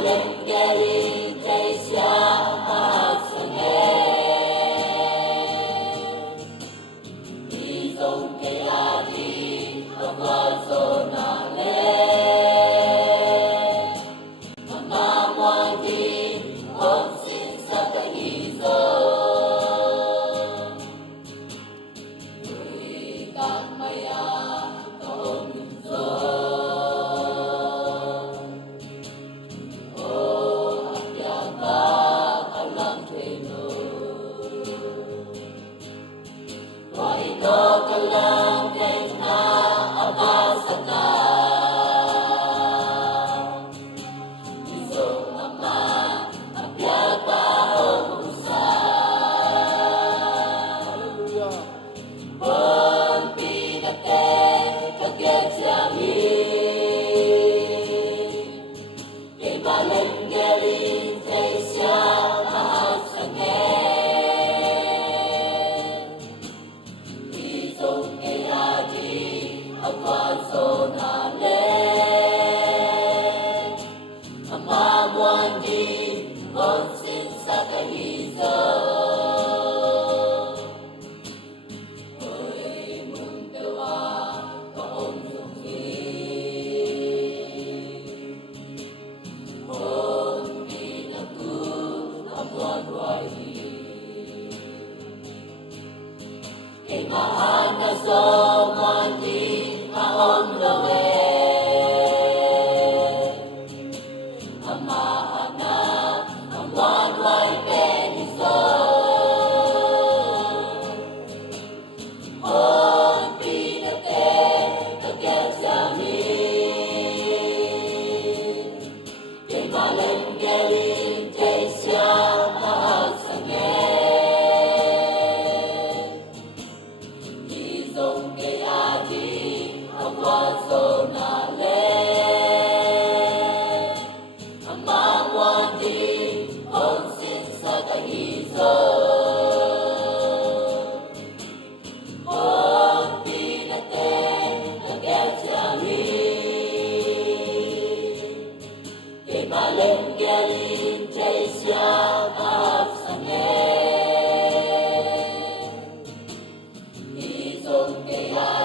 Evangelii Tây Xia Mạc Sân Nghe Đi dông kê a di Hợp hoa dô nà lê Mà ngoan đi Hôn xin sa cây nghi dô Người các mây a Tôn dô Ito ka lang din na abasaka Isong ama ang piyatahong usa Hallelujah Pon pinate kaget siyami Evangelii Tây Xia Mạc Sân Nghe Hôn xin sa cây nghi dô Ôi mừng tiêu a có ôn dung nghi Hôn đi nằm cú âm loan hoài hi Kay mahal na dô ngoan đi ha ôm lâu Evangelii Tây Xia Mạc Sân Nghe Đi dông kê a di Hợp hoa dô nà lê Mà ngoan đi Hôn xin sa cây nghi dô Hôn pinate kaget siyami Evangelii Tây Xia Mạc Sân Nghe Đi dông kê a